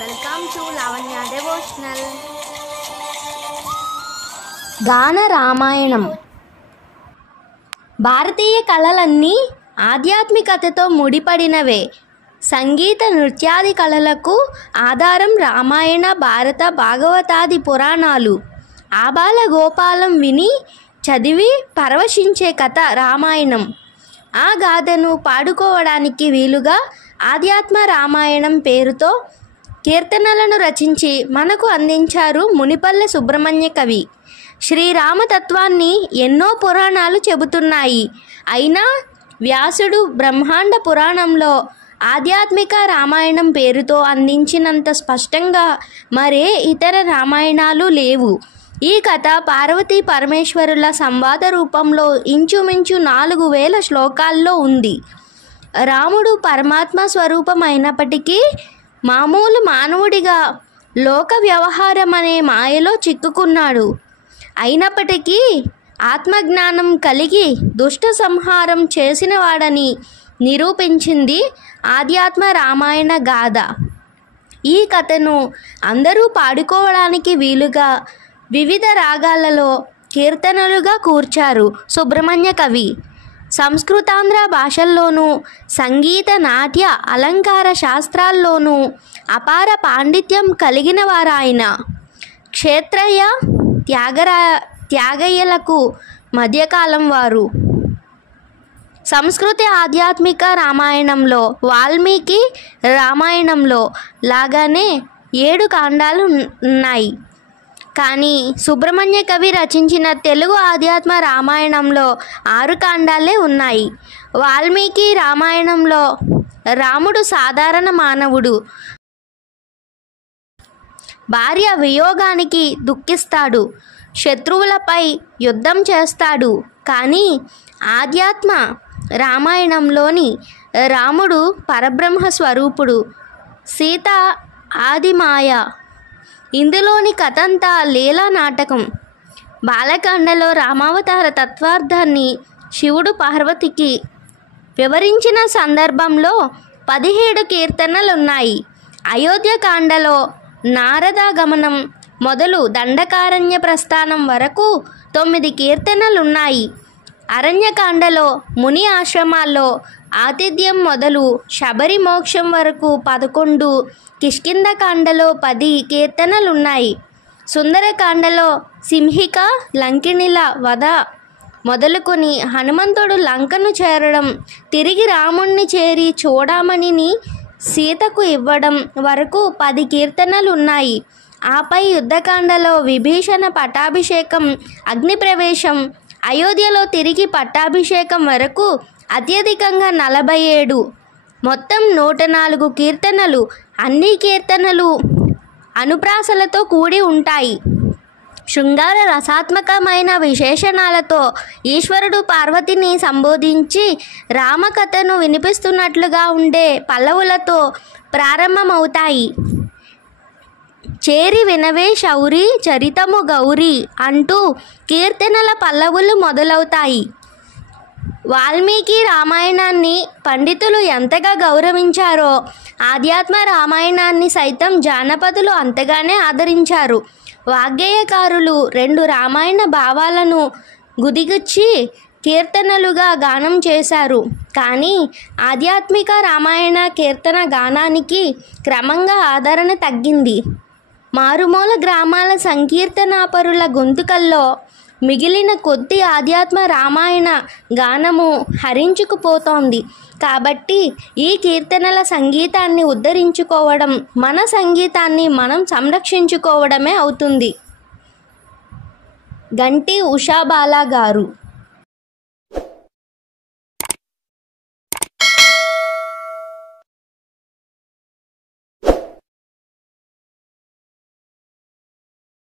Welcome to Lavanya devotional. గాన రామాయణం. భారతీయ కళలన్నీ ఆధ్యాత్మికతతో ముడిపడినవే. సంగీత నృత్యాది కళలకు ఆధారం రామాయణ, భారత, భాగవతాది పురాణాలు. ఆబాల గోపాలం విని చదివి పరవశించే కథ రామాయణం. ఆ గాథను పాడుకోవడానికి వీలుగా ఆధ్యాత్మ రామాయణం పేరుతో కీర్తనలను రచించి మనకు అందించారు మునిపల్లె సుబ్రహ్మణ్య కవి. శ్రీరామతత్వాన్ని ఎన్నో పురాణాలు చెబుతున్నాయి. అయినా వ్యాసుడు బ్రహ్మాండ పురాణంలో ఆధ్యాత్మిక రామాయణం పేరుతో అందించినంత స్పష్టంగా మరే ఇతర రామాయణాలు లేవు. ఈ కథ పార్వతీ పరమేశ్వరుల సంవాద రూపంలో ఇంచుమించు 4000 శ్లోకాల్లో ఉంది. రాముడు పరమాత్మ స్వరూపం అయినప్పటికీ మామూలు మానవుడిగా లోక వ్యవహారం అనే మాయలో చిక్కుకున్నాడు. అయినప్పటికీ ఆత్మజ్ఞానం కలిగి దుష్ట సంహారం చేసినవాడని నిరూపించింది ఆధ్యాత్మ రామాయణ గాథ. ఈ కథను అందరూ పాడుకోవడానికి వీలుగా వివిధ రాగాలలో కీర్తనలుగా కూర్చారు సుబ్రహ్మణ్య కవి. సంస్కృతాంధ్ర భాషల్లోనూ సంగీత, నాట్య, అలంకార శాస్త్రాల్లోనూ అపార పాండిత్యం కలిగిన వారాయన. క్షేత్రయ్య, త్యాగయ్యలకు మధ్యకాలం వారు. సంస్కృతి ఆధ్యాత్మిక రామాయణంలో వాల్మీకి రామాయణంలో లాగానే 7 కాండాలు ఉన్నాయి. కానీ సుబ్రహ్మణ్య కవి రచించిన తెలుగు ఆధ్యాత్మ రామాయణంలో 6 కాండాలే ఉన్నాయి. వాల్మీకి రామాయణంలో రాముడు సాధారణ మానవుడు. భార్య వియోగానికి దుఃఖిస్తాడు, శత్రువులపై యుద్ధం చేస్తాడు. కానీ ఆధ్యాత్మ రామాయణంలోని రాముడు పరబ్రహ్మ స్వరూపుడు, సీత ఆదిమాయ. ఇందులోని కథంతా లీలా నాటకం. బాలకాండలో రామావతార తత్వార్థాన్ని శివుడు పార్వతికి వివరించిన సందర్భంలో 17 కీర్తనలున్నాయి. అయోధ్యకాండలో నారదాగమనం మొదలు దండకారణ్య ప్రస్థానం వరకు 9 కీర్తనలున్నాయి. అరణ్యకాండలో ముని ఆశ్రమాల్లో ఆతిథ్యం మొదలు శబరి మోక్షం వరకు 11, కిష్కింధకాండలో 10 కీర్తనలున్నాయి. సుందరకాండలో సింహిక, లంకిణిల వధ మొదలుకొని హనుమంతుడు లంకను చేరడం, తిరిగి రాముణ్ణి చేరి చూడామణిని సీతకు ఇవ్వడం వరకు 10 కీర్తనలున్నాయి. ఆపై యుద్ధకాండలో విభీషణ పట్టాభిషేకం, అగ్నిప్రవేశం, అయోధ్యలో తిరిగి పట్టాభిషేకం వరకు అత్యధికంగా 47, మొత్తం 104 కీర్తనలు. అన్ని కీర్తనలు అనుప్రాసలతో కూడి ఉంటాయి. శృంగార రసాత్మకమైన విశేషణాలతో ఈశ్వరుడు పార్వతిని సంబోధించి రామకథను వినిపిస్తున్నట్లుగా ఉండే పల్లవులతో ప్రారంభమవుతాయి. చేరి వినవే శౌరి చరితము గౌరీ అంటూ కీర్తనల పల్లవులు మొదలవుతాయి. వాల్మీకి రామాయణాన్ని పండితులు ఎంతగా గౌరవించారో ఆధ్యాత్మ రామాయణాన్ని సైతం జానపదులు అంతగానే ఆదరించారు. వాగ్గేయకారులు 2 రామాయణ భావాలను గుదిగుచ్చి కీర్తనలుగా గానం చేశారు. కానీ ఆధ్యాత్మిక రామాయణ కీర్తన గానానికి క్రమంగా ఆదరణ తగ్గింది. మారుమూల గ్రామాల సంకీర్తనాపరుల గొంతుకల్లో మిగిలిన కొద్ది ఆధ్యాత్మ రామాయణ గానము హరించుకుపోతోంది. కాబట్టి ఈ కీర్తనల సంగీతాన్ని ఉద్ధరించుకోవడం, మన సంగీతాన్ని మనం సంరక్షించుకోవడమే అవుతుంది. గంటి ఉషాబాల గారు.